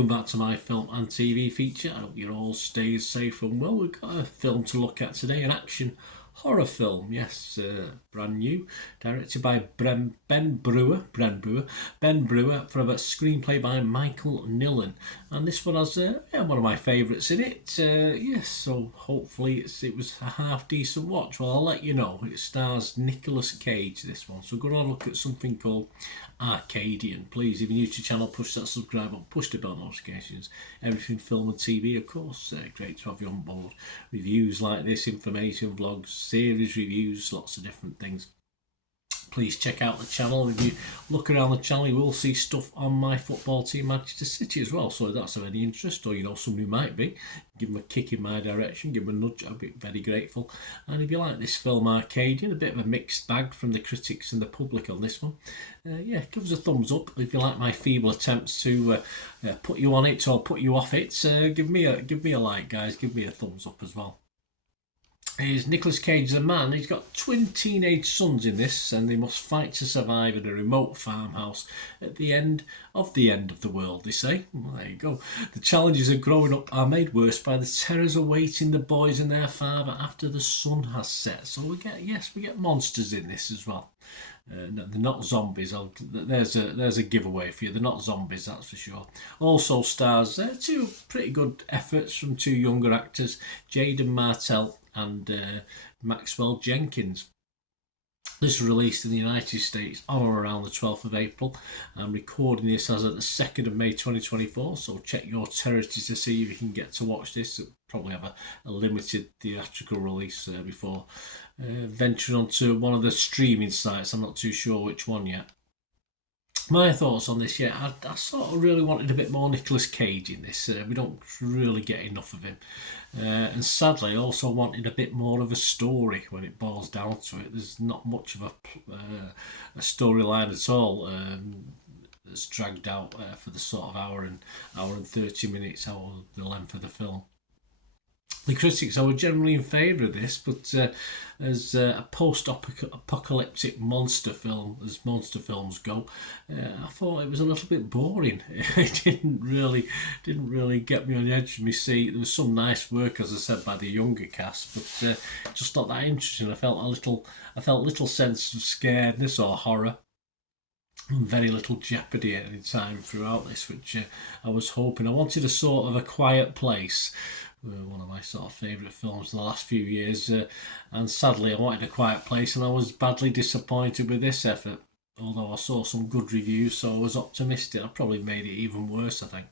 welcome back to my film and TV feature. I hope you're all staying safe and well. We've got a film to look at today, an action horror film, yes, brand new, directed by Ben Brewer, from a screenplay by Michael Nillen, and this one has one of my favourites in it. Yes, so hopefully it was a half decent watch. Well, I'll let you know. It stars Nicolas Cage, this one. So go and look at something called Arcadian. Please, if you're new to the channel, push that subscribe button, push the bell notifications. Everything film and TV, of course. Great to have you on board. Reviews like this, information vlogs, series reviews, lots of different things. Please check out the channel. If you look around the channel, you will see stuff on my football team, Manchester City, as well. So if that's of any interest, or you know somebody who might be, give them a kick in my direction, give them a nudge. I'd be very grateful. And if you like this film, Arcadian, a bit of a mixed bag from the critics and the public on this one. Yeah, give us a thumbs up. If you like my feeble attempts to put you on it or put you off it, give me a like, guys. Give me a thumbs up as well. Is Nicolas Cage a man? He's got twin teenage sons in this, and they must fight to survive in a remote farmhouse at the end of the world, they say. Well, there you go. The challenges of growing up are made worse by the terrors awaiting the boys and their father after the sun has set. So we get monsters in this as well. They're not zombies. There's a giveaway for you. They're not zombies, that's for sure. Also stars two pretty good efforts from two younger actors, Jaden Martell and Maxwell Jenkins. This was released in the United States on or around the 12th of April. I'm recording this as at the 2nd of May 2024, so check your territory to see if you can get to watch this. It'll probably have a limited theatrical release before venturing onto one of the streaming sites. I'm not too sure which one yet. My thoughts on this, I sort of really wanted a bit more Nicolas Cage in this. We don't really get enough of him. And sadly, I also wanted a bit more of a story when it boils down to it. There's not much of a storyline at all that's dragged out for the sort of hour and 30 minutes, the length of the film. The critics are generally in favour of this, but as a post-apocalyptic monster film, as monster films go, I thought it was a little bit boring. It didn't really get me on the edge of my seat. There was some nice work, as I said, by the younger cast, but just not that interesting. I felt little sense of scaredness or horror. And very little jeopardy at any time throughout this, which I was hoping. I wanted a sort of A Quiet Place, one of my sort of favourite films in the last few years, and sadly I wanted A Quiet Place, and I was badly disappointed with this effort. Although I saw some good reviews, so I was optimistic. I probably made it even worse, I think.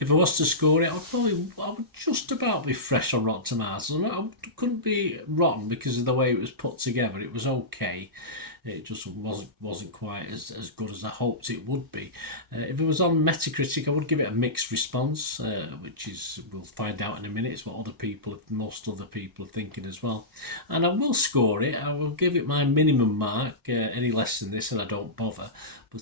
If I was to score it, I would just about be fresh on Rotten Tomatoes. I couldn't be rotten because of the way it was put together. It was okay. It just wasn't quite as good as I hoped it would be. If it was on Metacritic, I would give it a mixed response, which is, we'll find out in a minute, it's what most other people are thinking as well. And I will score it. I will give it my minimum mark. Any less than this, and I don't bother. But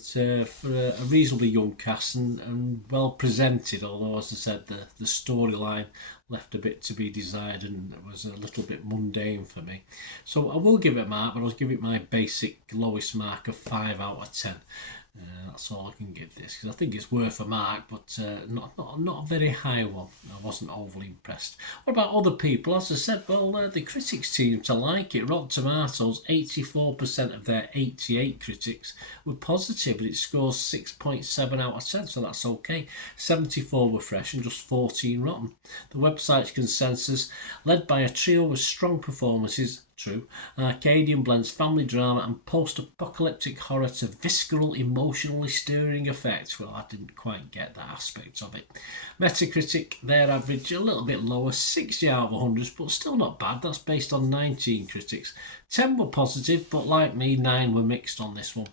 for a reasonably young cast and well presented, although, as I said, the storyline left a bit to be desired and it was a little bit mundane for me. So I will give it a mark, but I'll give it my basic lowest mark of 5 out of 10. That's all I can give this, because I think it's worth a mark, but not a very high one. I wasn't overly impressed. What about other people? As I said, well, the critics seem to like it. Rotten Tomatoes, 84% of their 88 critics were positive, and it scores 6.7 out of 10, so that's okay. 74 were fresh and just 14 rotten. The website's consensus, led by a trio with strong performances. True. Arcadian blends family drama and post-apocalyptic horror to visceral, emotionally stirring effects. Well, I didn't quite get that aspect of it. Metacritic, their average a little bit lower, 60 out of 100, but still not bad. That's based on 19 critics. 10 were positive, but like me, 9 were mixed on this one.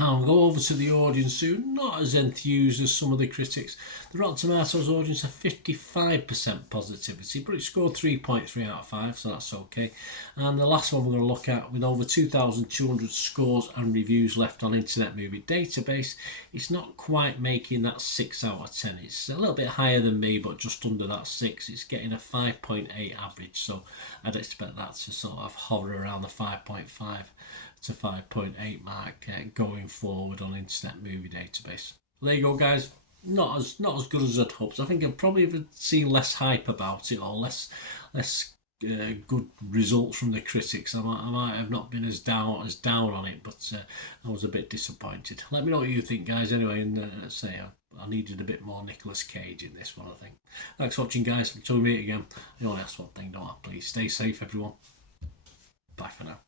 I'll go over to the audience who not as enthused as some of the critics. The Rotten Tomatoes audience are 55% positivity, but it scored 3.3 out of 5, so that's okay. And the last one we're going to look at, with over 2,200 scores and reviews left on Internet Movie Database, it's not quite making that 6 out of 10. It's a little bit higher than me, but just under that 6. It's getting a 5.8 average, so I'd expect that to sort of hover around the 5.5 to 5.8 mark going forward on Internet Movie Database. There you go, guys. Not as good as I'd hoped. I think I'd probably have seen less hype about it, or less good results from the critics. I might have not been as down on it, but I was a bit disappointed. Let me know what you think, guys. Anyway, and say I needed a bit more Nicolas Cage in this one. I think. Thanks for watching, guys. Until we meet again, I only ask one thing, don't I? Please stay safe, everyone. Bye for now.